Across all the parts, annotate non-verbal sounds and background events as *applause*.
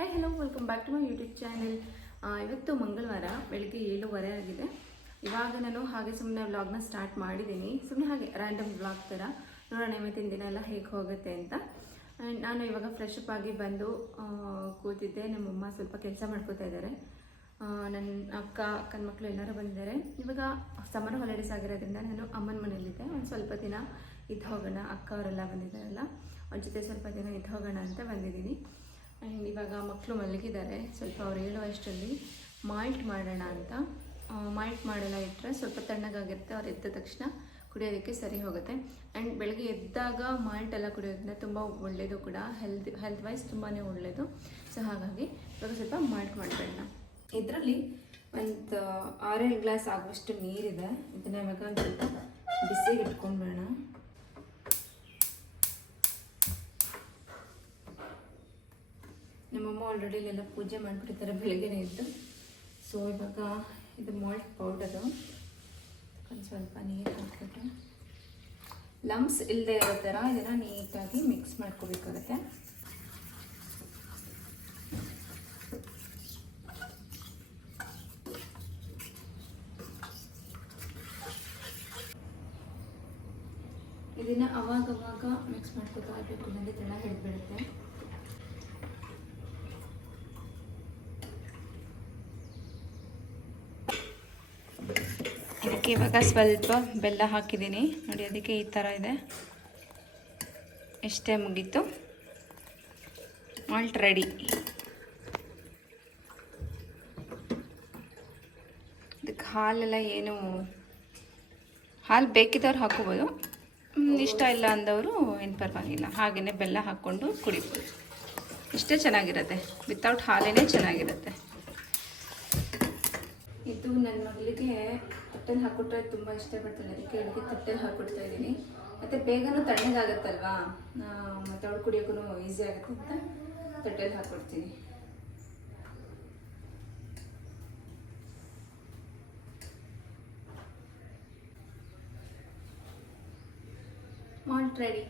Hi hello welcome back to my YouTube channel ಇವತ್ತು ಮಂಗಳವಾರ, ಬೆಳಿಗ್ಗೆ ಏಳುವರೆ ಆಗಿದೆ. ಇವಾಗ ನಾನು ಹಾಗೆ ಸುಮ್ಮನೆ ವ್ಲಾಗ್ನ ಸ್ಟಾರ್ಟ್ ಮಾಡಿದ್ದೀನಿ. ಸುಮ್ಮನೆ ಹಾಗೆ ರ್ಯಾಂಡಮ್ ವ್ಲಾಗ್ ಥರ. ನೋಡೋಣ ಇವತ್ತಿನ ದಿನ ಎಲ್ಲ ಹೇಗೆ ಹೋಗುತ್ತೆ ಅಂತ. ಆ್ಯಂಡ್ ನಾನು ಇವಾಗ ಫ್ರೆಶ್ ಅಪ್ ಆಗಿ ಬಂದು ಕೂತಿದ್ದೆ. ನಮ್ಮಮ್ಮ ಸ್ವಲ್ಪ ಕೆಲಸ ಮಾಡ್ಕೋತಾ ಇದ್ದಾರೆ. ನನ್ನ ಅಕ್ಕ, ಅಕ್ಕನ ಮಕ್ಕಳು ಎಲ್ಲರೂ ಬಂದಿದ್ದಾರೆ. ಇವಾಗ ಸಮ್ಮರ್ ಹಾಲಿಡೇಸ್ ಆಗಿರೋದ್ರಿಂದ ನಾನು ಅಮ್ಮನ ಮನೆಯಲ್ಲಿದ್ದೆ. ಒಂದು ಸ್ವಲ್ಪ ದಿನ ಇದ್ದು ಹೋಗೋಣ. ಅಕ್ಕ ಅವರೆಲ್ಲ ಬಂದಿದ್ದಾರಲ್ಲ. ಅವ್ರ ಜೊತೆ ಸ್ವಲ್ಪ ದಿನ ಇದ್ದು ಹೋಗೋಣ ಅಂತ ಬಂದಿದ್ದೀನಿ. ಆ್ಯಂಡ್ ಇವಾಗ ಮಕ್ಕಳು ಮಲಗಿದ್ದಾರೆ. ಸ್ವಲ್ಪ ಅವ್ರು ಹೇಳೋ ಅಷ್ಟರಲ್ಲಿ ಮಾಲ್ಟ್ ಮಾಡೋಣ ಅಂತ. ಮಾಲ್ಟ್ ಮಾಡೋಣ ಇಟ್ಟರೆ ಸ್ವಲ್ಪ ತಣ್ಣಗಾಗಿರುತ್ತೆ. ಅವ್ರು ಎದ್ದ ತಕ್ಷಣ ಕುಡಿಯೋದಕ್ಕೆ ಸರಿ ಹೋಗುತ್ತೆ. ಆ್ಯಂಡ್ ಬೆಳಗ್ಗೆ ಎದ್ದಾಗ ಮಾಲ್ಟ್ ಎಲ್ಲ ಕುಡಿಯೋದ್ರಿಂದ ತುಂಬ ಒಳ್ಳೆಯದು ಕೂಡ. ಹೆಲ್ತ್ ಹೆಲ್ತ್ ವೈಸ್ ತುಂಬಾ ಒಳ್ಳೆಯದು ಸೊ ಹಾಗಾಗಿ ಇವಾಗ ಸ್ವಲ್ಪ ಮಾಲ್ಟ್ ಮಾಡಬೇಡೋಣ. ಇದರಲ್ಲಿ ಒಂದು ಆರೇಳು ಗ್ಲಾಸ್ ಆಗುವಷ್ಟು ನೀರಿದೆ. ಇದನ್ನ ಇವಾಗ ಒಂದು ಸ್ವಲ್ಪ ಬಿಸಿಗೆ ಇಟ್ಕೊಂಡ್ಬಿಡೋಣ. ನಮ್ಮಮ್ಮ ಆಲ್ರೆಡಿ ಇಲ್ಲೆಲ್ಲ ಪೂಜೆ ಮಾಡಿಬಿಟ್ಟಿದ್ದಾರೆ ಬೆಳಗ್ಗೆನೇ ಇದ್ದು ಸೊ ಇವಾಗ ಇದು ಮಾಲ್ಟ್ ಪೌಡರು ಒಂದು ಸ್ವಲ್ಪ ನೀರು ಹಾಕ್ಬಿಟ್ಟು. ಲಮ್ಸ್ ಇಲ್ಲದೆ ಇರೋ ಥರ ಇದನ್ನು ನೀಟಾಗಿ ಮಿಕ್ಸ್ ಮಾಡ್ಕೋಬೇಕಾಗತ್ತೆ. ಇದನ್ನು ಅವಾಗವಾಗ ಅವಾಗ ಮಿಕ್ಸ್ ಮಾಡ್ಕೋತಾ ಇರಬೇಕು ನನಗೆ ತೆಳ ಇದಕ್ಕೆ ಇವಾಗ ಸ್ವಲ್ಪ ಬೆಲ್ಲ ಹಾಕಿದ್ದೀನಿ. ನೋಡಿ, ಅದಕ್ಕೆ ಈ ಥರ ಇದೆ. ಇಷ್ಟೇ ಮುಗೀತು. ಆಲ್ಟ್ ರೆಡಿ ಇದಕ್ಕೆ ಹಾಲೆಲ್ಲ ಏನು, ಹಾಲು ಬೇಕಿದ್ದವ್ರು ಹಾಕೋಬೋದು ಇಷ್ಟ ಇಲ್ಲ ಅಂದವರು ಏನು ಪರವಾಗಿಲ್ಲ. ಹಾಗೆಯೇ ಬೆಲ್ಲ ಹಾಕ್ಕೊಂಡು ಕುಡಿಬೋದು. ಇಷ್ಟೇ ಚೆನ್ನಾಗಿರುತ್ತೆ. ವಿತೌಟ್ ಹಾಲೇನೇ ಚೆನ್ನಾಗಿರುತ್ತೆ. ಇದು ನನ್ನ ಮಗಳಿಗೆ ತಟ್ಟೆಲಿ ಹಾಕ್ಕೊಟ್ರೆ ತುಂಬ ಇಷ್ಟಪಡ್ತಾಳೆ ಅದಕ್ಕೆ ಅಡುಗೆ ತಟ್ಟೆಲಿ ಹಾಕ್ಕೊಡ್ತಾ ಇದ್ದೀನಿ. ಮತ್ತು ಬೇಗನೂ ತಣ್ಣಗಾಗತ್ತಲ್ವಾ? ಮತ್ತು ಅವಳು ಕುಡಿಯೋಕ್ಕೂ ಈಸಿ ಆಗುತ್ತೆ ಅಂತ ತಟ್ಟೆಲಿ ಹಾಕ್ಕೊಡ್ತೀನಿ. ಮಾಲ್ಟ್ ರೆಡಿ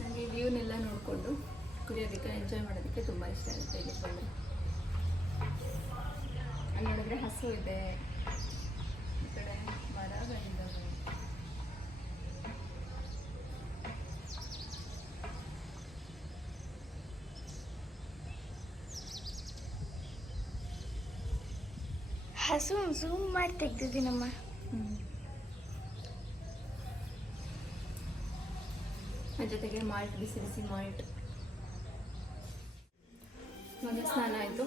ನನಗೆ ವ್ಯೂನೆಲ್ಲ ನೋಡಿಕೊಂಡು ಕುಡಿಯೋದಕ್ಕೆ ಎಂಜಾಯ್ ಮಾಡೋದಕ್ಕೆ ತುಂಬ ಇಷ್ಟ ಆಗುತ್ತೆ ಇಲ್ಲಿ ಬಂದು. ಅಲ್ಲಿ ನೋಡಿದ್ರೆ ಹಸು ಇದೆ. ಈ ಕಡೆ ಮರಗಳಿದ್ದಾವೆ. ಹಸು ಝೂಮ್ ಮಾಡಿ ತೆಗ್ದಿದ್ದೀನಮ್ಮ. ಜೊತೆಗೆ ಮಾಲ್ಟ್ ಬಿಸಿ ಬಿಸಿ ಮಾಲ್ಟ್ ಮಗ ಸ್ನಾನ ಆಯಿತು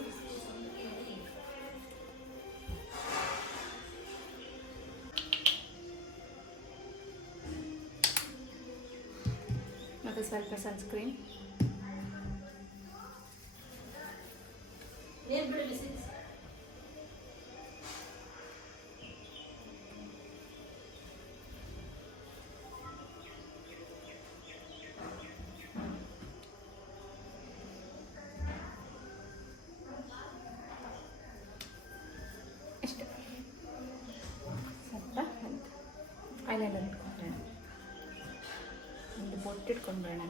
ಮತ್ತು ಸ್ವಲ್ಪ ಸನ್ಸ್ಕ್ರೀನ್ ಇಷ್ಟು ಇಟ್ಕೊಂಡ್ಬೇಡ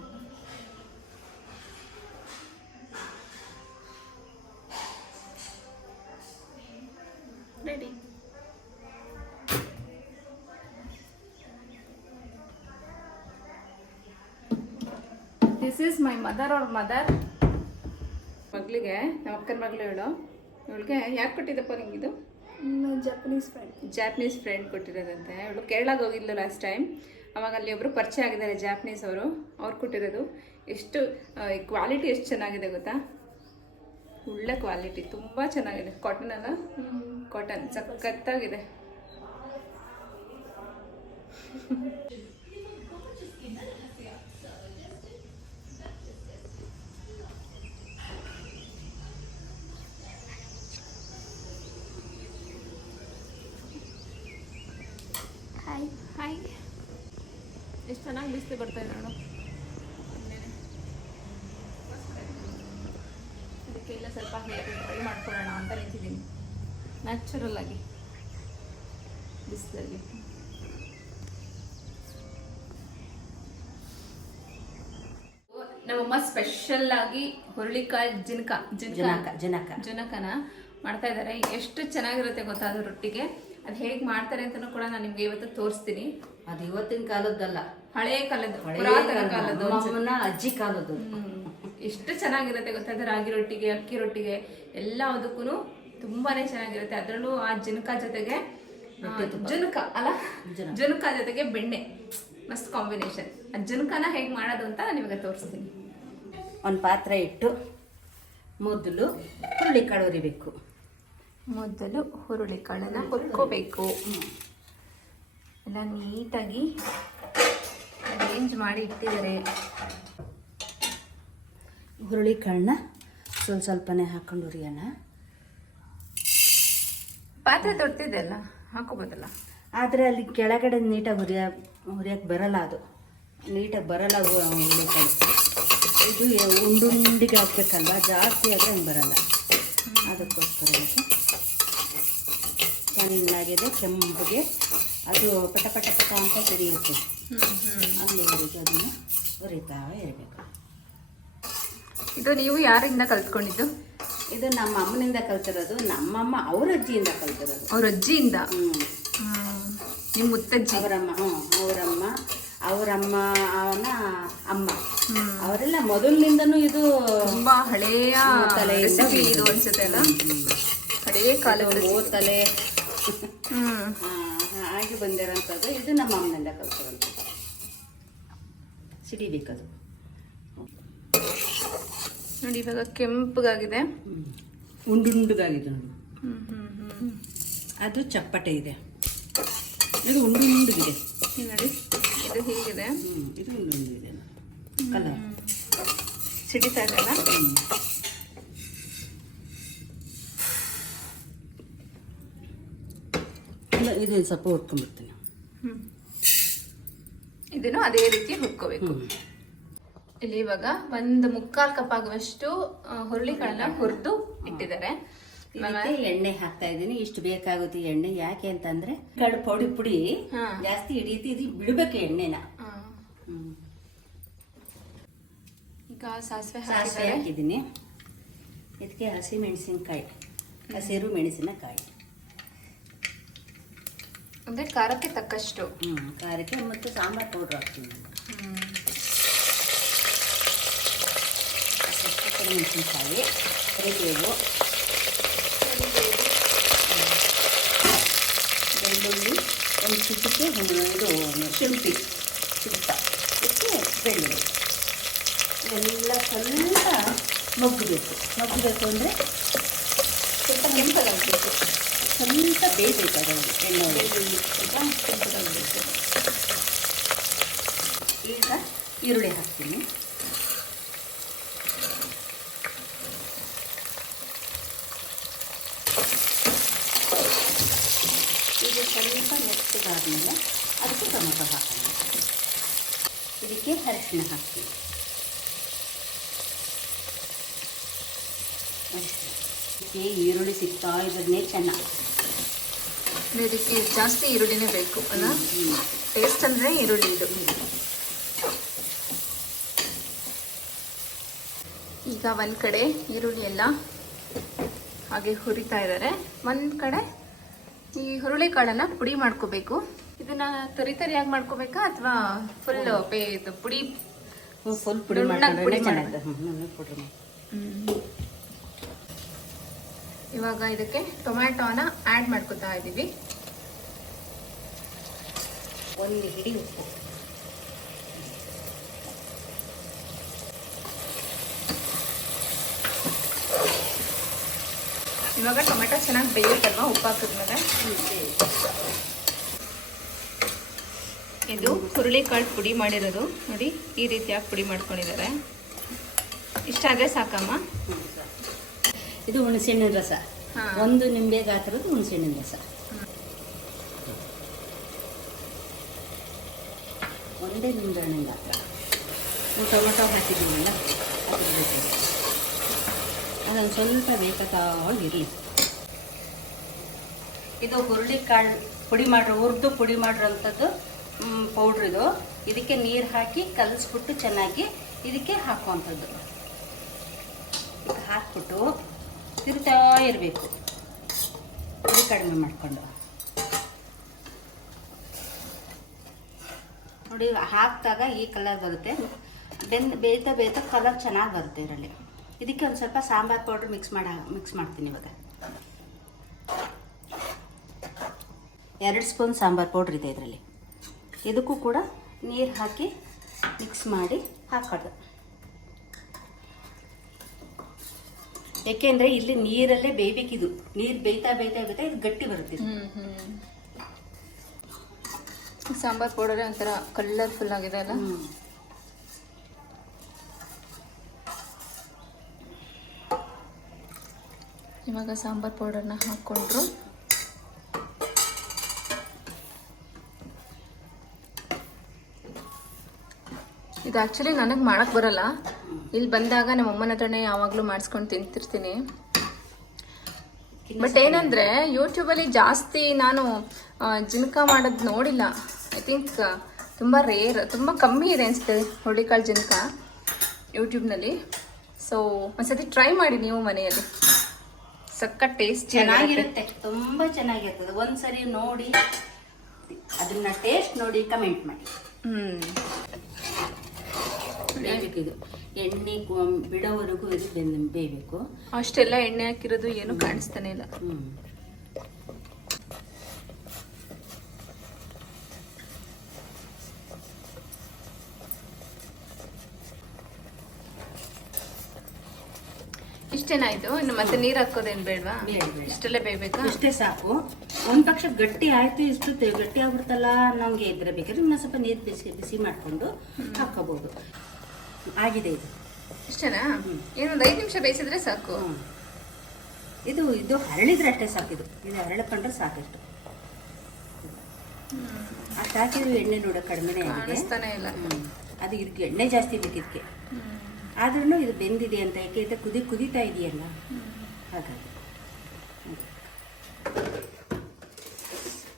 ready this is my mother ಅವ್ರ ಮದರ್ ಮಗಳಿಗೆ ನಮ್ಮ ಅಕ್ಕನ ಮಗಳು ಹೇಳು. ಇವಳಿಗೆ ಯಾಕೆ ಕೊಟ್ಟಿದ್ದಪ್ಪ ನಿಂಗಿದು ಜಪನೀಸ್ ಫ್ರೆಂಡ್ ಜಾಪನೀಸ್ ಫ್ರೆಂಡ್ ಕೊಟ್ಟಿರೋದಂತೆ. ಇವಳು ಕೇರಳಾಗ ಹೋಗಿದ್ಲು ಲಾಸ್ಟ್ ಟೈಮ್ ಅವಾಗ ಅಲ್ಲಿ ಒಬ್ಬರು ಪರಿಚಯ ಆಗಿದ್ದಾರೆ ಜಾಪನೀಸ್ ಅವರು. ಅವ್ರು ಕೊಟ್ಟಿರೋದು ಎಷ್ಟು ಕ್ವಾಲಿಟಿ ಎಷ್ಟು ಚೆನ್ನಾಗಿದೆ ಗೊತ್ತಾ? ಒಳ್ಳೆ ಕ್ವಾಲಿಟಿ ತುಂಬ ಚೆನ್ನಾಗಿದೆ. ಕಾಟನ್ ಅಲ್ಲ? ಕಾಟನ್ ಸಖತ್ತಾಗಿದೆ. *laughs* ಚೆನ್ನಾಗಿ ಬಿಸಿಲು ಬರ್ತಾ ಇದೆ ನೋಡು. ಸ್ವಲ್ಪ ಮಾಡ್ಕೊಳ್ಳೋಣ ಅಂತ ನಿಂತಿದ್ದೀನಿ. ನ್ಯಾಚುರಲ್ ಆಗಿ ಬಿಸಿಲಲ್ಲಿ. ನಮ್ಮಮ್ಮ ಸ್ಪೆಷಲ್ ಆಗಿ ಹುರುಳಿಕಾಯಿ ಜಿನಕ ಜಿನಕ ಜನಕ ಜನಕನ ಮಾಡ್ತಾ ಇದ್ದಾರೆ. ಎಷ್ಟು ಚೆನ್ನಾಗಿರುತ್ತೆ ಗೊತ್ತಾ ರೊಟ್ಟಿಗೆ? ಅದು ಹೇಗೆ ಮಾಡ್ತಾರೆ ಅಂತಲೂ ಕೂಡ ನಾನು ನಿಮಗೆ ಇವತ್ತು ತೋರಿಸ್ತೀನಿ. ಅದು ಇವತ್ತಿನ ಕಾಲದ್ದಲ್ಲ. ಹಳೆ ಕಾಲದ ಹಳೇ ಪುರಾತನ ಕಾಲದ್ದು, ಕಾಲದ್ದು ಅಮ್ಮನ ಅಜ್ಜಿ ಕಾಲದ್ದು. ಎಷ್ಟು ಚೆನ್ನಾಗಿರುತ್ತೆ ಗೊತ್ತಾ? ರಾಗಿ ರೊಟ್ಟಿಗೆ ಅಕ್ಕಿ ರೊಟ್ಟಿಗೆ ಎಲ್ಲದಕ್ಕೂ ತುಂಬಾನೇ ಚೆನ್ನಾಗಿರುತ್ತೆ. ಅದರಲ್ಲೂ ಆ ಜುನಕ ಜೊತೆಗೆ ಜುನಕ ಅಲ್ಲ ಜುನಕ. ಜೊತೆಗೆ ಬೆಣ್ಣೆ. ಮಸ್ತ್ ಕಾಂಬಿನೇಷನ್. ಆ ಜುನಕನ ಹೇಗೆ ಮಾಡೋದು ಅಂತ ನಾನು ನಿಮಗೆ ತೋರಿಸ್ತೀನಿ. ಒಂದು ಪಾತ್ರೆ ಇಟ್ಟು ಮೊದಲು ಹುರುಳಿಕಾಳು ಹುರಿಬೇಕು ಮೊದಲು ಹುರುಳಿ ಕಾಳನ್ನ ಹುರ್ಕೋಬೇಕು. ಎಲ್ಲ ನೀಟಾಗಿ ಅರೇಂಜ್ ಮಾಡಿ ಇಟ್ಟಿದ್ದಾರೆ. ಹುರುಳಿಕಾಳನ್ನ ಸ್ವಲ್ಪ ಸ್ವಲ್ಪನೇ ಹಾಕೊಂಡು ಹುರಿಯೋಣ. ಪಾತ್ರೆ ತೊಡ್ತಿದ್ದೆಲ್ಲ ಹಾಕೋಬೋದಲ್ಲ? ಆದರೆ ಅಲ್ಲಿ ಕೆಳಗಡೆ ನೀಟಾಗಿ ಹುರಿಯ ಹುರಿಯೋಕ್ಕೆ ಬರಲ್ಲ ಅದು. ನೀಟಾಗಿ ಬರಲ್ಲ ಅದು ಹುರುಳಿಕಾಳು. ಇದು ಉಂಡು ಉಂಡುಂಡಿಗೆ ಹಾಕ್ಬೇಕಲ್ಲ ಜಾಸ್ತಿ ಆದರೆ ಹಂಗೆ ಬರಲ್ಲ. ಅದಕ್ಕೋಸ್ಕರ ಚೆನ್ನಾಗಿದೆ ಕೆಂಪಗೆ ಅದು ಪಟ ಪಟ ಪಟ ಅಂತ ತೆರೆಯುತ್ತೆ ಅಲ್ಲಿವರೆಗೆ ಅದನ್ನು ಹುರಿತಾ ಇರಬೇಕು ಇದು ನೀವು ಯಾರಿಂದ ಕಲ್ತ್ಕೊಂಡಿದ್ದು? ಇದು ನಮ್ಮ ಅಮ್ಮನಿಂದ ಕಲ್ತಿರೋದು ನಮ್ಮಮ್ಮ ಅವ್ರ ಅಜ್ಜಿಯಿಂದ ಕಲ್ತಿರೋದು. ಅವ್ರ ಅಜ್ಜಿಯಿಂದ? ನಿಮ್ಮ ಮುತ್ತಜ್ಜಿ? ಅವರಮ್ಮ ಹ್ಞೂ ಅವರಮ್ಮ ಅವರಮ್ಮ ಅವನ ಅಮ್ಮ. ಅವರೆಲ್ಲ ಮೊದಲಿನಿಂದನೂ ಇದು ತುಂಬಾ ಹಳೆಯ ತಲೆ ಇದು ಅನ್ಸುತ್ತೆ ಅಲ್ಲ? ಹಳೆಯ ಕಾಲ ಓ ತಲೆ ಹ್ಮ್. ಹಾಗೆ ಬಂದಿರೋಂಥದ್ದು. ಇದು ನಮ್ಮ ಅಮ್ಮನಿಂದ ಕಲ್ತಿರೋಂಥದ್ದು ಸಿಡಿಬೇಕದು ನೋಡಿ ಇವಾಗ ಕೆಂಪಗಾಗಿದೆ. ಉಂಡುಂಡುಗಾಗಿದೆ ನೋಡಿ ಹ್ಮ್. ಹ್ಮ್ ಹ್ಮ್ ಅದು ಚಪ್ಪಟೆ ಇದೆ. ಇದು ಉಂಡು ಉಂಡುಗಿದೆ ನೋಡಿ ಇದು ಹೀಗಿದೆ. ಇದು ಇದು ಉಂಡುಂಡಿದೆ ಕಲರ್ ಸಿಡಿತಾ ಇದೆಯಲ್ಲ ಹ್ಞೂ ಇಲ್ಲ ಇದು ಸ್ವಲ್ಪ ಹುರ್ಕೊಂಡ್ಬಿಡ್ತೀನಿ ಇದನ್ನು ಅದೇ ರೀತಿ ಹುರ್ಕೋಬೇಕು. ಇಲ್ಲಿ ಇವಾಗ ಒಂದು ಮುಕ್ಕಾಲ್ ಕಪ್ ಆಗುವಷ್ಟು ಆ, ಹುರುಳಿಕಾಳನ್ನ ಹುರಿದು ಇಟ್ಟಿದ್ದಾರೆ. ಎಣ್ಣೆ ಹಾಕ್ತಾ ಇದ್ದೀನಿ. ಇಷ್ಟು ಬೇಕಾಗುತ್ತೆ ಎಣ್ಣೆ. ಯಾಕೆ ಅಂತಂದ್ರೆ ಕಡು ಪುಡಿ ಪುಡಿ ಜಾಸ್ತಿ ಹಿಡಿಯುತ್ತೆ ಇದು ಬಿಡ್ಬೇಕು ಎಣ್ಣೆನ. ಈಗ ಸಾಸಿವೆ ಸಾಸಿವೆ ಹಾಕಿದ್ದೀನಿ. ಇದಕ್ಕೆ ಹಸಿ ಮೆಣಸಿನಕಾಯಿ ಹಸಿರು ಮೆಣಸಿನಕಾಯಿ. ಅಂದ್ರೆ ಖಾರಕ್ಕೆ ತಕ್ಕಷ್ಟು. ಹ್ಮ್, ಖಾರಕ್ಕೆ ಮತ್ತು ಸಾಂಬಾರ್ ಪೌಡ್ರ್ ಹಾಕ್ತೀನಿ ಹ್ಮ್. ಹಸಿರು ಮೆಣಸಿನ್ಕಾಯಿ ಕರಿಬೇವು, ಬೆಳ್ಳುಳ್ಳಿ, ಒಂದು ಚಿಟಿಕೆ ಹಣ್ಣು ಇದು ಶುಂಠಿ ಚಿಕ್ಕ ಇದಕ್ಕೆ ಬೆಳ್ಳುಳ್ಳಿ. ಎಲ್ಲ ಸ್ವಲ್ಪ ಮಗ್ಗಬೇಕು ಮಗ್ಗಬೇಕು ಅಂದರೆ ಸ್ವಲ್ಪ ಕೆಂಪಗಾಗಬೇಕು ಸ್ವಲ್ಪ ಬೇಯಬೇಕು ಅದರಲ್ಲಿ ಎಣ್ಣೆ ಈಗ ಈರುಳ್ಳಿ ಹಾಕ್ತೀನಿ. ಈಗ ಸ್ವಲ್ಪ ಮೆತ್ತಗಾದ್ಮೇಲೆ ಅದಕ್ಕೆ ಟೊಮೆಟೊ ಹಾಕೋಣ. ಇದಕ್ಕೆ ಅರಿಶಿನ ಹಾಕ್ತೀನಿ. ಇದಕ್ಕೆ ಈರುಳ್ಳಿ ಸಿಗ್ತಾ ಇದನ್ನೇ ಚೆನ್ನಾಗಿ. ಇದಕ್ಕೆ ಜಾಸ್ತಿ ಈರುಳ್ಳಿನೇ ಬೇಕು ಅಲ್ಲ? ಟೇಸ್ಟ್ ಅಂದರೆ ಈರುಳ್ಳಿ ಇದು. ಈಗ ಒಂದು ಕಡೆ ಈರುಳ್ಳಿ ಎಲ್ಲ ಹಾಗೆ ಹುರಿತಾ ಇದ್ದಾರೆ. ಒಂದು ಕಡೆ ಈ ಹುರುಳಿ ಕಾಳನ್ನ ಪುಡಿ ಮಾಡ್ಕೋಬೇಕು. ಇದನ್ನ ತರಿ ತರಿಯಾಗಿ ಮಾಡ್ಕೋಬೇಕಾ ಅಥವಾ ಫುಲ್ ಪೇ ಇದು ಪುಡಿ ಫುಲ್ ಪುಡಿ ಪುಡಿ ಹ್ಞೂ ನುಣ್ಣಗೆ ಪುಡಿ ಮಾಡಿ ಹ್ಮ್. ಇವಾಗ ಇದಕ್ಕೆ ಟೊಮ್ಯಾಟೋನ ಆ್ಯಡ್ ಮಾಡ್ಕೊತಾ ಇದ್ದೀವಿ. ಒಂದು ಹಿಡಿ ಉಪ್ಪು. ಇವಾಗ ಟೊಮೆಟೊ ಚೆನ್ನಾಗಿ ಬೇಯುತ್ತಲ್ವಾ ಉಪ್ಪು ಹಾಕಿದ್ಮೇಲೆ ಇದು ಹುರುಳಿಕಾಳು ಪುಡಿ ಮಾಡಿರೋದು. ನೋಡಿ ಈ ರೀತಿಯಾಗಿ ಪುಡಿ ಮಾಡ್ಕೊಂಡಿದ್ದಾರೆ. ಇಷ್ಟ ಆದರೆ ಸಾಕಮ್ಮ? ಇದು ಹುಣಸೆಹಣ್ಣಿನ ರಸ. ಒಂದು ನಿಂಬೆ ಗಾತ್ರದ ಹುಣಸೆಹಣ್ಣಿನ ರಸ. ಒಂದೇ ನಿಂಬೆ ಹಣ್ಣಿನ ಗಾತ್ರ. ನಾವು ಟೊಮೆಟೊ ಹಾಕಿದ್ದೀವಲ್ಲ ಅದೊಂದು ಸ್ವಲ್ಪ ಬೇಕಾಗಿರಲಿ ಇದು ಇದು ಹುರುಳಿಕಾಳು ಪುಡಿ ಮಾಡ್ರು ಹುರಿದು ಪುಡಿ ಮಾಡಿರೋಂಥದ್ದು ಪೌಡ್ರ್ ಇದು. ಇದಕ್ಕೆ ನೀರು ಹಾಕಿ ಕಲಿಸ್ಬಿಟ್ಟು ಚೆನ್ನಾಗಿ ಇದಕ್ಕೆ ಹಾಕುವಂಥದ್ದು. ಹಾಕ್ಬಿಟ್ಟು ತಿರುತ್ತಾ ಇರಬೇಕು. ಹುಳಿ ಕಡಿಮೆ ಮಾಡಿಕೊಂಡು. ನೋಡಿ, ಹಾಕಿದಾಗ ಈ ಕಲರ್ ಬರುತ್ತೆ. ಬೆಂದ, ಬೇಯ್ತಾ ಬೇಯ್ತಾ ಕಲರ್ ಚೆನ್ನಾಗಿ ಬರುತ್ತೆ ಇದರಲ್ಲಿ. ಇದಕ್ಕೆ ಒಂದು ಸ್ವಲ್ಪ ಸಾಂಬಾರು ಪೌಡ್ರ್ ಮಿಕ್ಸ್ ಮಾಡಿ ಮಿಕ್ಸ್ ಮಾಡ್ತೀನಿ ಇವಾಗ. ಎರಡು ಸ್ಪೂನ್ ಸಾಂಬಾರು ಪೌಡ್ರ್ ಇದೆ ಇದರಲ್ಲಿ. ಇದಕ್ಕೂ ಕೂಡ ನೀರು ಹಾಕಿ ಮಿಕ್ಸ್ ಮಾಡಿ ಹಾಕೋದು. ಏಕೆಂದರೆ ಇಲ್ಲಿ ನೀರಲ್ಲೇ ಬೇಯ್ಬೇಕಿದು. ನೀರು ಬೇಯ್ತಾ ಬೇಯ್ತಾ ಬೇಯ್ತಾ ಇದು ಗಟ್ಟಿ ಬರುತ್ತೆ ಸಾಂಬಾರ್ ಪೌಡರ್ ಒಂಥರ ಕಲರ್ಫುಲ್ ಆಗಿದೆ ಅಲ್ಲ. ಇವಾಗ ಸಾಂಬಾರ್ ಪೌಡರ್ನ ಹಾಕ್ಕೊಂಡ್ರು. ಇದು ಆ್ಯಕ್ಚುಲಿ ನನಗೆ ಮಾಡಕ್ ಬರಲ್ಲ. ಇಲ್ಲಿ ಬಂದಾಗ ನಮ್ಮ ಅಮ್ಮನ ಹತ್ರನೇ ಯಾವಾಗಲೂ ಮಾಡಿಸ್ಕೊಂಡು ತಿಂತಿರ್ತೀನಿ. ಬಟ್ ಏನಂದ್ರೆ ಯೂಟ್ಯೂಬಲ್ಲಿ ಜಾಸ್ತಿ ನಾನು ಜಿನ್ಕ ಮಾಡೋದು ನೋಡಿಲ್ಲ. ಐ ಥಿಂಕ್ ತುಂಬ ರೇರ್ ತುಂಬ ಕಮ್ಮಿ ಇದೆ ಅನಿಸುತ್ತೆ ಹುರುಳಿಕಾಳು ಜಿನ್ಕ ಯೂಟ್ಯೂಬ್ನಲ್ಲಿ ಸೊ ಒಂದ್ಸತಿ ಟ್ರೈ ಮಾಡಿ ನೀವು ಮನೆಯಲ್ಲಿ. ಸಕ್ಕ ಟೇಸ್ಟ್ ಚೆನ್ನಾಗಿರುತ್ತೆ. ತುಂಬಾ ಚೆನ್ನಾಗಿರ್ತದೆ. ಒಂದ್ಸರಿ ನೋಡಿ ಅದನ್ನ ಟೇಸ್ಟ್ ನೋಡಿ ಕಮೆಂಟ್ ಮಾಡಿ. ಹ್ಮ್. ಬೇಯಬೇಕು ಇದು ಎಣ್ಣೆ ಬಿಡೋವರೆಗೂ ಇದು ಬೆಂದ್ ಬೇಯಬೇಕು. ಅಷ್ಟೆಲ್ಲ ಎಣ್ಣೆ ಹಾಕಿರೋದು ಏನು ಕಾಣಿಸ್ತಾನೆ ಇಲ್ಲ. ಇಷ್ಟೇನಾಯ್ತು ಇನ್ನು ಮತ್ತೆ ನೀರು ಹಾಕೋದೇನು ಬೇಡವಾ? ಬೇಡ, ಬೇಡ. ಇಷ್ಟೆಲ್ಲ ಬೇಯಬೇಕಾ? ಇಷ್ಟೇ ಸಾಕು. ಒಂದ್ ಪಕ್ಷ ಗಟ್ಟಿ ಆಯ್ತು ಇಷ್ಟು ಗಟ್ಟಿ ಆಗ್ಬಿಡ್ತಲ್ಲ ನಮ್ಗೆ ಇದ್ರೆ ಬೇಕಾದ್ರೆ ಇನ್ನೊಂದ್ ಸ್ವಲ್ಪ ನೀರ್ ಬಿಸಿ ಬಿಸಿ ಮಾಡ್ಕೊಂಡು ಹಾಕೋಬಹುದು ಆಗಿದೆ ಇದು. ಇಷ್ಟೇನಾ. ಏನೊಂದು ಐದು ನಿಮಿಷ ಬೇಯಿಸಿದ್ರೆ ಸಾಕು. ಇದು ಇದು ಹರಳಿದ್ರೆ ಅಷ್ಟೇ ಸಾಕಿದು ಇದು. ಹರಳಕೊಂಡ್ರೆ ಸಾಕಷ್ಟು. ಅಷ್ಟು ಹಾಕಿದ್ರು ಎಣ್ಣೆ ನೋಡ ಕಡಿಮೆನೇ ಆಗಿದೆ. ಇಲ್ಲ. ಅದು ಇದಕ್ಕೆ ಎಣ್ಣೆ ಜಾಸ್ತಿ ಬೇಕು ಇದಕ್ಕೆ. ಆದ್ರೂ ಇದು ಬೆಂದಿದೆ ಅಂತ ಯಾಕೆ ಇದು ಕುದಿ ಕುದೀತಾ ಇದೆಯಲ್ಲ? ಹಾಗಾಗಿ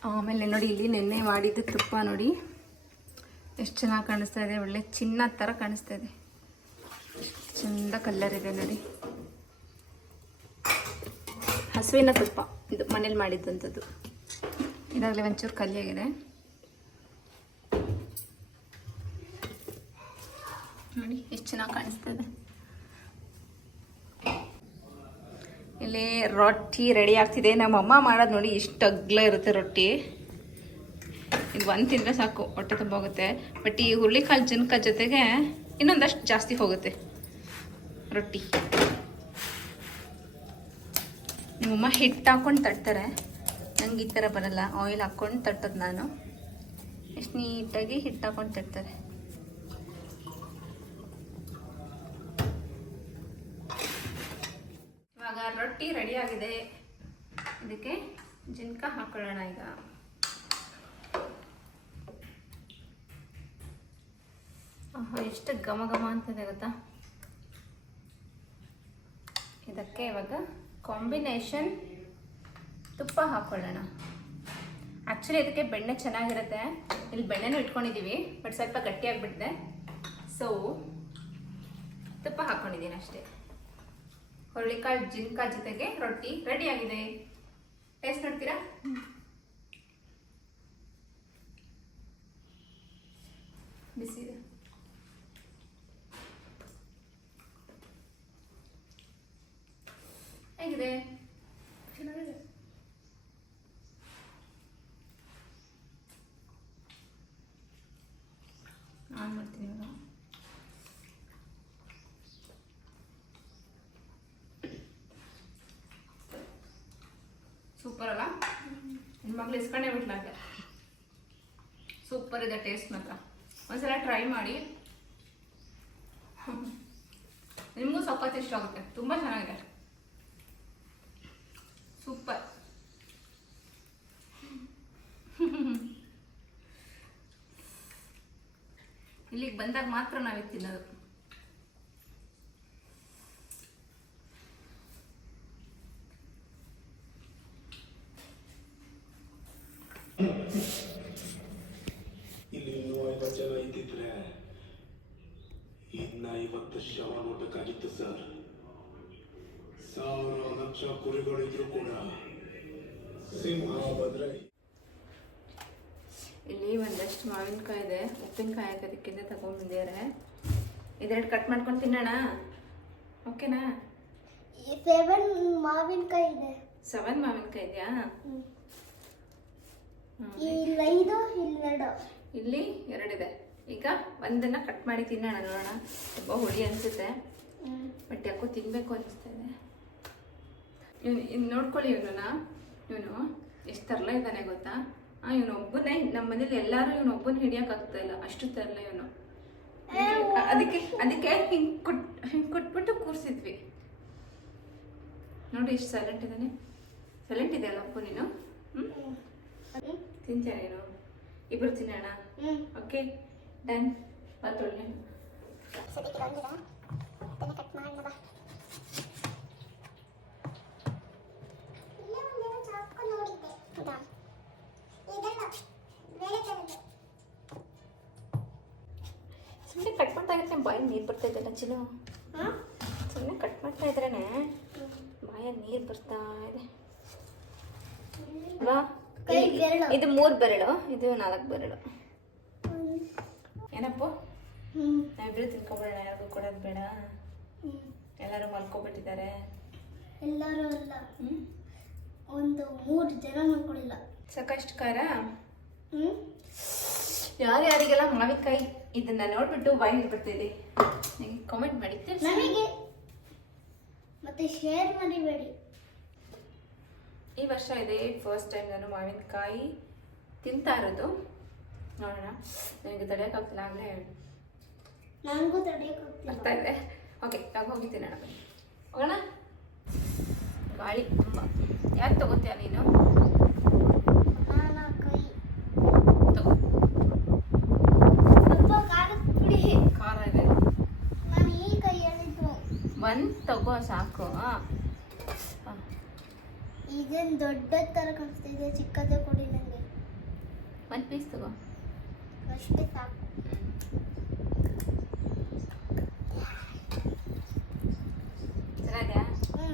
ಆಮೇಲೆ ನೋಡಿ ಇಲ್ಲಿ ನೆನ್ನೆ ಮಾಡಿದ್ದು ತುಪ್ಪ ನೋಡಿ. ಎಷ್ಟು ಚೆನ್ನಾಗಿ ಕಾಣಿಸ್ತಾ ಇದೆ ಒಳ್ಳೆ ಚಿನ್ನ ಥರ ಕಾಣಿಸ್ತಾ ಇದೆ. ಚಂದ ಕಲ್ಲರ್ ಇದೆ ನೋಡಿ. ಹಸುವಿನ ತುಪ್ಪ, ಇದು ಮನೇಲಿ ಮಾಡಿದ್ದಂಥದ್ದು ಇದಾಗಲೇ ಒಂಚೂರು ಕಲ್ಲಿಯಾಗಿದೆ ನೋಡಿ, ಎಷ್ಟು ಚೆನ್ನಾಗಿ ಕಾಣಿಸ್ತದೆ ಇಲ್ಲಿ ರೊಟ್ಟಿ ರೆಡಿ ಆಗ್ತಿದೆ. ನಮ್ಮ ಅಮ್ಮ ಮಾಡೋದು ನೋಡಿ, ಇಷ್ಟು ಅಗ್ಲ ಇರುತ್ತೆ ರೊಟ್ಟಿ. ಇದು ಒಂದು ತಿಂದರೆ ಸಾಕು, ಹೊಟ್ಟೆ ತುಂಬ ಹೋಗುತ್ತೆ ಬಟ್ ಈ ಹುರುಳಿಕಾಳು ಜನಕ ಜೊತೆಗೆ ಇನ್ನೊಂದಷ್ಟು ಜಾಸ್ತಿ ಹೋಗುತ್ತೆ. ರೊಟ್ಟಿ. ನಿಮ್ಮಮ್ಮ ಹಿಟ್ಟು ಹಾಕ್ಕೊಂಡು ತಟ್ತಾರೆ ನಂಗೆ ಈ ಥರ ಬರಲ್ಲ. ಆಯಿಲ್ ಹಾಕ್ಕೊಂಡು ತಟ್ಟೋದು ನಾನು. ಎಷ್ಟು ನೀಟಾಗಿ ಹಿಟ್ಟು ಹಾಕ್ಕೊಂಡು ತಟ್ತಾರೆ ಇವಾಗ ರೊಟ್ಟಿ ರೆಡಿ ಆಗಿದೆ. ಇದಕ್ಕೆ ಜಿನ್ಕ ಹಾಕೊಳ್ಳೋಣ ಈಗ. ಎಷ್ಟು ಘಮ ಘಮ ಅಂತಿದೆ ಗೊತ್ತಾ? ಇದಕ್ಕೆ ಇವಾಗ ಕಾಂಬಿನೇಷನ್ ತುಪ್ಪ ಹಾಕೊಳ್ಳೋಣ. ಆ್ಯಕ್ಚುಲಿ ಇದಕ್ಕೆ ಬೆಣ್ಣೆ ಚೆನ್ನಾಗಿರುತ್ತೆ. ಇಲ್ಲಿ ಬೆಣ್ಣೆನೂ ಇಟ್ಕೊಂಡಿದ್ದೀವಿ ಬಟ್ ಸ್ವಲ್ಪ ಗಟ್ಟಿಯಾಗಿಬಿಟ್ಟಿದೆ. ಸೊ ತುಪ್ಪ ಹಾಕ್ಕೊಂಡಿದ್ದೀನಿ ಅಷ್ಟೇ. ಹುರುಳಿಕಾಳು ಜಿಂಕ ಜೊತೆಗೆ ರೊಟ್ಟಿ ರೆಡಿ ಆಗಿದೆ. ಟೇಸ್ಟ್ ನೋಡ್ತೀರಾ? ಬಿಸಿ ಇದೆ. ಹೇಗಿದೆ ಚೆನ್ನಾಗಿದೆ ಆನ್ ಮಾಡ್ತೀನಿ ಇವಾಗ ಸೂಪರ್ ಅಲ್ಲ? ನಿಮ್ಮ ಮಗಳು ಇಸ್ಕೊಂಡೇ ಬಿಟ್ಲಾಗೆ ಸೂಪರ್ ಇದೆ ಟೇಸ್ಟ್ ಮಾತ್ರ. ಒಂದ್ಸಲ ಟ್ರೈ ಮಾಡಿ. ನಿಮಗೂ ಸಖತ್ ಇಷ್ಟ ಆಗುತ್ತೆ. ತುಂಬ ಚೆನ್ನಾಗಿದೆ ಸೂಪರ್ ಇಲ್ಲಿಗೆ ಬಂದಾಗ ಮಾತ್ರ ನಾವು ತಿನ್ನೋದು. ಇಲ್ಲಿ ಇನ್ನೂ ಐವತ್ತು ಜನ ಇದ್ದಿದ್ರೆ ಇನ್ನ ನಾ ಇವತ್ತು ಶವ ನೋಡಬೇಕಾಗಿತ್ತು ಸರ್. ಸಾವಿರ ಲಕ್ಷ ಕುರಿಗಳಿದ್ರು ಕೂಡ ಸಿಂಹ ಒಂದಷ್ಟು ಮಾವಿನಕಾಯಿ ಇದೆ ಉಪ್ಪಿನಕಾಯಿ ಹಾಕೋದಕ್ಕಿಂತ ತಗೊಂಡ್ಬಂದಿದ್ದಾರೆ ಇದೆರಡು ಕಟ್ ಮಾಡ್ಕೊಂಡು ತಿನ್ನೋಣ? ಓಕೆನಾ ಸೆವೆನ್ ಮಾವಿನಕಾಯಿ ಇದೆ. ಸೆವೆನ್ ಮಾವಿನಕಾಯಿ ಇದೆಯಾ? ಇಲ್ಲಿ ಐದು ಇಲ್ಲಿ ಎರಡು. ಇಲ್ಲಿ ಎರಡಿದೆ ಈಗ ಒಂದನ್ನು ಕಟ್ ಮಾಡಿ ತಿನ್ನೋಣ ನೋಡೋಣ. ತುಂಬ ಹುಳಿ ಅನಿಸುತ್ತೆ. ಬಟ್ ಯಾಕೋ ತಿನ್ನಬೇಕು ಅನಿಸ್ತಾ ಇದೆ. ಇವನು ಇನ್ನು ನೋಡ್ಕೊಳ್ಳಿ ಇವನು ಇವನು ಎಷ್ಟು ತರಲ ಇದ್ದಾನೆ ಗೊತ್ತಾ? ಆ ಇವನು ಒಬ್ಬನೇ ನಮ್ಮ ಮನೇಲಿ ಎಲ್ಲರೂ ಇವನೊಬ್ಬನ ಹಿಡಿಯಕ್ ಆಗ್ತಾ ಇಲ್ಲ. ಅಷ್ಟು ತರಲ್ಲ ಇವನು. ಅದಕ್ಕೆ ಅದಕ್ಕೆ ಹಿಂಗ್ ಕೊಟ್ ಹಿಂಗ್ ಕೊಟ್ಬಿಟ್ಟು ಕೂರ್ಸಿದ್ವಿ. ನೋಡಿ ಎಷ್ಟು ಸೈಲೆಂಟ್ ಇದ್ದಾನೆ ಸೈಲೆಂಟ್ ಇದೆಯಲ್ಲ ಅಪ್ಪು ನೀನು? ಹ್ಞೂ ತಿಂತೀಯ ನೀನು? ಇಬ್ಬರು ತಿನ್ನೋಣ? ಓಕೆ ಡನ್ ಬರ್ತೊಳ್ಳೆ ಸರಿ ಇದೊಂದಿದೆ ಅದನ್ನ ಕಟ್ ಮಾಡೋಣ ಬಾ ಹೌದಾ? ಸುಮ್ಮನೆ ಕಟ್ ಮಾಡ್ತಾ ಇದ್ರೆ ಬಾಯಿ ನೀರು ಬರ್ತಾ ಇದೆಯಲ್ಲ ಚಿನ್ನು? ಸುಮ್ಮನೆ ಕಟ್ ಮಾಡ್ತಾ ಇದ್ರೇನೆ. ಬಾಯಲ್ಲಿ ನೀರು ಬರ್ತಾ ಇದೆ. ಇದು ಮೂರು ಬೆರಳು ಇದು ನಾಲ್ಕು ಬೆರಳು. ಏನಪ್ಪ? ನಾವಿಬ್ರು ತಿನ್ಕೊಬೇಡ ಯಾರಿಗೂ ಕೊಡೋದು ಬೇಡ. ಎಲ್ಲರೂ ಮಲ್ಕೊಬಿಟ್ಟಿದ್ದಾರೆ. ಎಲ್ಲರೂ ಅಲ್ಲ. ಒಂದು ಮೂರು ಜನ ಮಲ್ಕೊಳ್ಳಿಲ್ಲ ಸಾಕಷ್ಟು ಖಾರ? ಯಾರ್ಯಾರಿಗೆಲ್ಲ ಮಾವಿನಕಾಯಿ ಇದನ್ನ ನೋಡ್ಬಿಟ್ಟು ಬಾಯಿ ಬರ್ತಿದೆ ನನಗೆ ಕಾಮೆಂಟ್ ಮಾಡಿ ತಿಳಿಸಿ. ನನಗೆ ಮತ್ತೆ ಶೇರ್ ಮಾಡಿಬೇಡಿ ಈ ವರ್ಷ ಇದೆ ಫಸ್ಟ್ ಟೈಮ್ ನಾನು ಮಾವಿನಕಾಯಿ ತಿಂತಾ ಇರೋದು. ನೋಡೋಣ ನನಗೆ ತಡೆಯೋಕ್ಕಾಗ್ತಿಲ್ಲ ಆಗಲೇ ನನಗೂ ತಡೆಯೋಕ್ಕಾಗ್ತಿಲ್ಲ ಆಗ್ತಾ ಇದೆ? ಓಕೆ ನಾವು ಹೋಗಿ ತಿನ್ನೋಣ ಬನ್ನಿ. ಹೋಗೋಣ? ಗಾಳಿ ತುಂಬ. ಯಾಕೆ ತಗೋತೀಯ ನೀನು ನಾನು ಕೈ ತಗೋ ಸ್ವಲ್ಪ ಖಾರದ ಪುಡಿ ಖಾರ ಇದೆ ನಾನು ಈ ಕೈ ಹೇಳಿದ್ದು ಒಂದು ತಗೋ ಸಾಕು. ಹಾಂ ಈಗೇನು ದೊಡ್ಡ ಥರ ಕಾಣಿಸ್ತಿದೆ ಚಿಕ್ಕದೇ ಕೊಡಿ ನನಗೆ ಒಂದು ಪೀಸ್ ತಗೋ. ಅಷ್ಟೇ ಸಾಕು ಚೆನ್ನಾಗಿದೆಯಾ ಹ್ಞೂ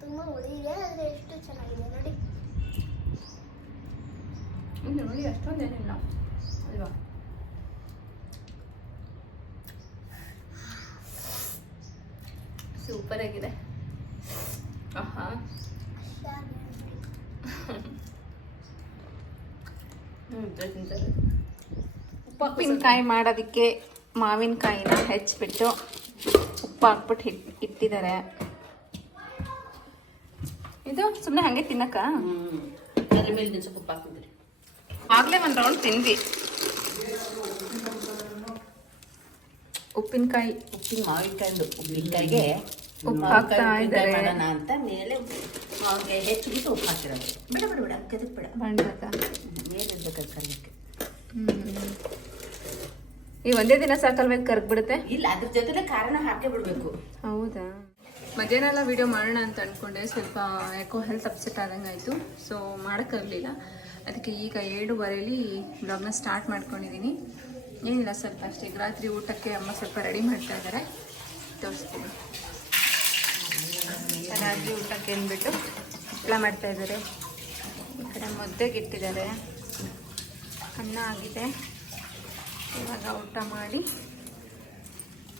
ತುಂಬ ಹುಳಿ ಇದೆ ಆದರೆ ಎಷ್ಟು ಚೆನ್ನಾಗಿದೆ ನೋಡಿ ಇನ್ನು ನೋಡಿ ಅಷ್ಟೊಂದೇನಿಲ್ಲ ಅಲ್ವಾ ಸೂಪರ್ ಆಗಿದೆ ಆಹಾ ಉಪ್ಪಿನಕಾಯಿ ಮಾಡೋದಕ್ಕೆ ಮಾವಿನಕಾಯಿನ ಹೆಚ್ಚಿಬಿಟ್ಟು ಉಪ್ಪು ಹಾಕ್ಬಿಟ್ಟು ಇಟ್ ಇಟ್ಟಿದ್ದಾರೆ. ಇದು ಸುಮ್ಮನೆ ಹಾಗೆ ತಿನ್ನಕ್ಕ? ಆಗ್ಲೇ ಒಂದು ರೌಂಡ್ ತಿಂದ್ವಿ. ಉಪ್ಪಿನಕಾಯಿ ಉಪ್ಪಿನ ಮಾವಿನಕಾಯಿ ಉಪ್ಪಿನಕಾಯಿಗೆ ಉಪ್ಪು ಹಾಕ್ತಾ ಇದ್ದಾರೆ. ಅಂತ ಮೇಲೆ ಹೆಚ್ಚಿಬಿಟ್ಟು ಉಪ್ಪು ಹಾಕಿರೋದು ಬಿಡ ಬಿಡ ಬಿಡ. ಕೆದಕ್ ಬಿಡ ಮೇಲೆ ಇರ್ಬೇಕಾದ್ರೆ ಕಲಿಯಕ್ಕೆ ಈ ಒಂದೇ ದಿನ ಸಾಕಲ್ಬೇಕು ಕರ್ಗ್ಬಿಡುತ್ತೆ ಇಲ್ಲ ಅದ್ರ ಜೊತೆ ಕಾರಣ ಹಾಕೇ ಬಿಡಬೇಕು ಹೌದಾ? ಮಧ್ಯಾಹ್ನ ಎಲ್ಲ ವಿಡಿಯೋ ಮಾಡೋಣ ಅಂತ ಅಂದ್ಕೊಂಡೆ ಸ್ವಲ್ಪ ಯಾಕೋ ಹೆಲ್ತ್ ಅಪ್ಸೆಟ್ ಆದಂಗೆ ಆಯಿತು ಸೊ ಮಾಡೋಕ್ಕಾಗಲಿಲ್ಲ ಅದಕ್ಕೆ ಈಗ ಏಳುವರೆಯಲ್ಲಿ ಬ್ಲಾಗ್ನ ಸ್ಟಾರ್ಟ್ ಮಾಡ್ಕೊಂಡಿದ್ದೀನಿ ಏನಿಲ್ಲ ಸ್ವಲ್ಪ ಅಷ್ಟೇ. ರಾತ್ರಿ ಊಟಕ್ಕೆ ಅಮ್ಮ ಸ್ವಲ್ಪ ರೆಡಿ ಮಾಡ್ತಾ ಇದ್ದಾರೆ. ತೋರಿಸ್ತೀನಿ. ರಾತ್ರಿ ಊಟಕ್ಕೆ ಅಂದ್ಬಿಟ್ಟು ಹಪ್ಪಳ ಮಾಡ್ತಾ ಇದ್ದಾರೆ. ಈ ಕಡೆ ಮುದ್ದೆಗೆ ಇಟ್ಟಿದ್ದಾರೆ. ಅನ್ನ ಆಗಿದೆ. ಇವಾಗ ಊಟ ಮಾಡಿ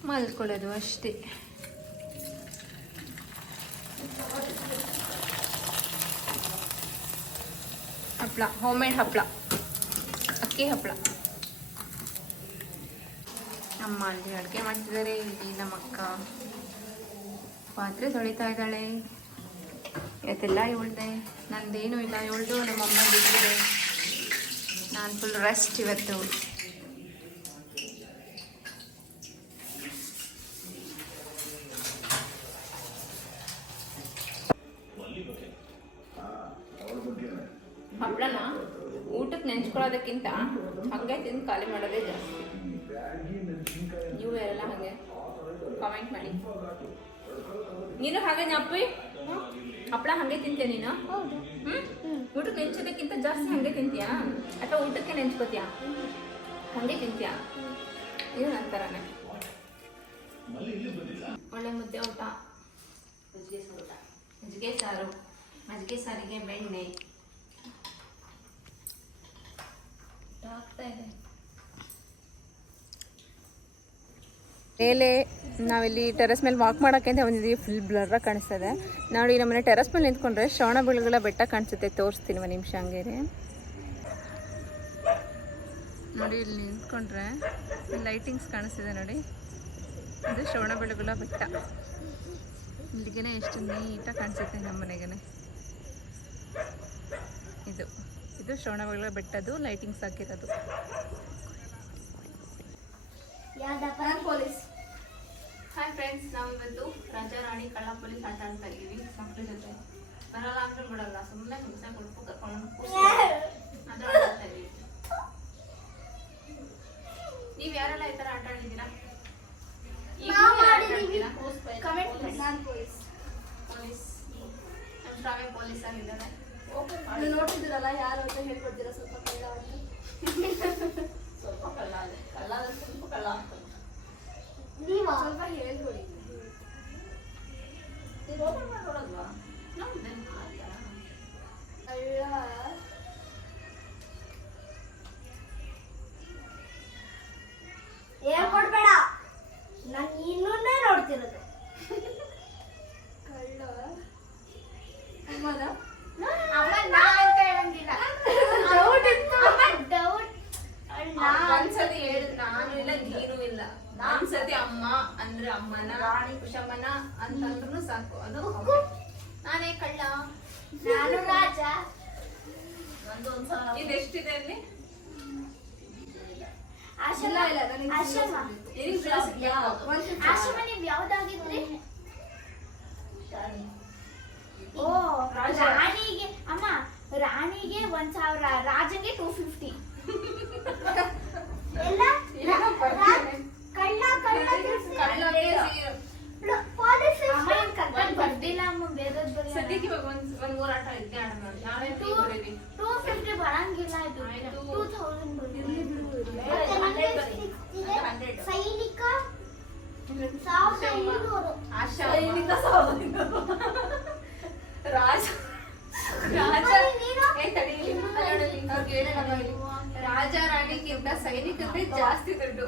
ಮಲ್ಕೊಳ್ಳೋದು ಅಷ್ಟೇ. ಹಪ್ಪಳ ಹೋಮ್ ಮೇಡ್ ಹಪ್ಪಳ ಅಕ್ಕಿ ಹಪ್ಪಳ ಅಮ್ಮ ಅಲ್ಲಿ ಅಡುಗೆ ಮಾಡ್ತಿದ್ದಾರೆ, ಇಲ್ಲಿ ನಮ್ಮ ಅಕ್ಕ. ಪಾತ್ರೆ ತೊಳಿತಾ ಇದ್ದಾಳೆ ಇವತ್ತೆಲ್ಲ ಇವಳ್ದೆ. ನಂದೇನು ಇಲ್ಲ. ಇವಳ್ದು ನಮ್ಮ ಅಮ್ಮ ಬಿಟ್ಟಿದೆ ನಾನು ಫುಲ್ ರೆಸ್ಟ್ ಇವತ್ತು. ಹಪ್ಪಳನ ಊಟಕ್ಕೆ ನೆಂಚ್ಕೊಳ್ಳೋದಕ್ಕಿಂತ ಹಂಗೆ ತಿಂದು ಖಾಲಿ ಮಾಡೋದೇ ಜಾಸ್ತಿ. ನೀವು ಎಲ್ಲ ಹಾಗೆ. ಕಾಮೆಂಟ್ ಮಾಡಿ. ನೀನು ಹಾಗೆ ಅಪ್ಪಿ? ಹಪ್ಪಳ ಹಾಗೆ ತಿಂತೀಯ ನೀನು? ಊಟಕ್ಕೆ ನೆಂಚೋದಕ್ಕಿಂತ ಜಾಸ್ತಿ ಹಾಗೆ ತಿಂತೀಯಾ? ಅಥವಾ ಊಟಕ್ಕೆ ನೆಂಚ್ಕೋತೀಯಾ? ಹಾಗೆ ತಿಂತೀಯಾ? ಏನು ನಂತರನೇ ಒಳ್ಳೆ ಮುದ್ದೆ ಊಟ. ಮಜ್ಜಿಗೆ ಸಾರು. ಮಜ್ಜಿಗೆ ಸಾರಿಗೆ ಬೆಣ್ಣೆ. ಆಗ್ತಾ ಇದೆ. ಮೇಲೆ ನಾವಿಲ್ಲಿ ಟೆರೆಸ್ ಮೇಲೆ ವಾಕ್ ಮಾಡೋಕ್ಕೆ ಅಂತ ಬಂದಿದ್ದೀವಿ. ಫುಲ್ ಬ್ಲರ್ರಾಗಿ ಕಾಣಿಸ್ತದೆ. ನೋಡಿ ನಮ್ಮನೆ ಟೆರೆಸ್ ಮೇಲೆ ನಿಂತ್ಕೊಂಡ್ರೆ ಶ್ರವಣ ಬೆಳಗುಳ ಬೆಟ್ಟ ಕಾಣಿಸುತ್ತೆ. ತೋರಿಸ್ತೀನಿ ಒಂದು ನಿಮಿಷ ಹಂಗೇರಿ. ನೋಡಿ, ಇಲ್ಲಿ ನಿಂತ್ಕೊಂಡ್ರೆ ಲೈಟಿಂಗ್ಸ್ ಕಾಣಿಸ್ತಿದೆ ನೋಡಿ. ಇದು ಶ್ರವಣ ಬೆಳಗುಳ ಬೆಟ್ಟ. ಇಲ್ಲಿಗೆ ಎಷ್ಟು ನೀಟಾಗಿ ಕಾಣಿಸುತ್ತೆ ನಮ್ಮ ಮನೆಗೇ ಇದು. ಇದು ಶ್ರವಣ ಬೆಳಗುಳ ಬೆಟ್ಟದು ಲೈಟಿಂಗ್ಸ್ ಹಾಕಿರೋದು. ಹಾಯ್ ಫ್ರೆಂಡ್ಸ್ ನಾವು ಇವತ್ತು ರಾಜಾ ರಾಣಿ ಕಳ್ಳ ಪೊಲೀಸ್ ಆಟ ಆಡ್ತಾ ಇದ್ದೀವಿ ಮಕ್ಳ ಜೊತೆ. ಬರಲ್ಲ ಅಂದ್ರೆ ಬಿಡಲ್ಲ ಸುಮ್ಮನೆ ಹಿಂಸೆ ಕೊಡ್ಬೇಕು ಕರ್ಕೊಂಡು ಅದು ಆಡ್ತಾ ನೀವ್ ಯಾರೆಲ್ಲ ಈ ತರ ಆಟ ಆಡಿದ್ದೀರಾ? ಪೊಲೀಸ್. ನಮ್ಮ ಶ್ರಾವ್ಯ ಪೊಲೀಸ್ ಆಗಿದ್ದಾರೆ ನೀವು ನೋಡ್ತಿದ್ದೀರಲ್ಲ ಯಾರು ಅಂತ ಹೇಳ್ಕೊಡ್ತೀರಾ? ಸ್ವಲ್ಪ ಕಳ್ಳ ಅಂತ *laughs* ಸ್ವಲ್ಪ ಕಳ್ಳ ಅದೇ. ಕಳ್ಳ ಸ್ವಲ್ಪ ಕಳ್ಳ ಅಂತ ಸ್ವಲ್ಪ ಹೇಳ್ಕೊಡಿ. ಇದೆಷ್ಟಿದೆ ಅಲ್ಲಿ? ಆಶ್ರಮ ಆಶ್ರಮ. ಆಶ್ರಮ ನೀವು ಯಾವ್ದಾಗಿದ್ರಿ ಓ ರಾಣಿಗೆ ಅಮ್ಮ ರಾಣಿಗೆ ಒಂದ್ ಸಾವಿರ ರಾಜಂಗೆ ಟೂ ಫಿಫ್ಟಿ ಎಲ್ಲ ಕಳ್ಳ ಕಳ್ಳ ಕಳ್ಳ ಬರ್ದಿಲ್ಲ ಅಮ್ಮ ಬೇರೆ ಸದ್ಯಕ್ಕೆ ಒಂದ್ ಒಂದ್ ಆಟ ಇದ್ದೆ ಬರಂಗಿಲ್ಲ ಇದು. ಟೂ ತೌಸಂಡ್ ಹಂಡ್ರೆಡ್ ಸೈನಿಕ ಸೈನಿಕ ರಾಜ ರಾಜ ಏ ರಾಣಿಗಿಂತ ಸೈನಿಕರಿಗೆ ಜಾಸ್ತಿ ದುಡ್ಡು.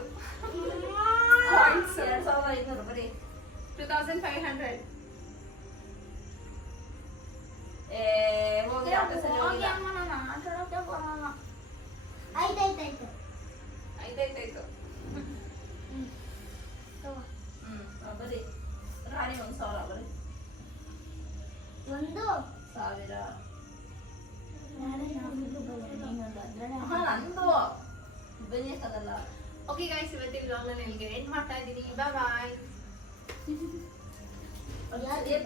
ಸಾವಿರದ ಐನೂರು ಬರೀ. 2500 Eh, ಹೋಗಿ ವಾಪಸ್ ಅಲ್ಲಿ ಹೋಗಿ ಹೋಗಿಲ್ಲ. ಅಮ್ಮ ನಾನು ಆಟ ಆಡೋಕೆ ಹೋಗಮ್ಮ ಆಯ್ತಾಯ್ತಾಯ್ತು ಆಯ್ತಾಯ್ತಾಯ್ತು ತಗೋ. ಹ್ಮ್ ಆ, ಬರೀ ರಾಣಿ ಒಂದ್ ಸಾವಿರ ಬರೀ ಒಂದು ಸಾವಿರ ಇನ್ನೊಂದು ಹನ್ನೆರಡು. ಹಾ ನಂದು ಬೆಳೆಯಕ್ಕಾಗಲ್ಲ ಓಕೆ ಗೈಸ್ ಇವತ್ತಿನ ಬ್ಲಾಗ್ ನಾನು ಇಲ್ಲಿಗೆ ಎಂಡ್ ಮಾಡ್ತಾ ಇದ್ದೀನಿ ಬಾಯ್ ಬಾಯ್ और यार ये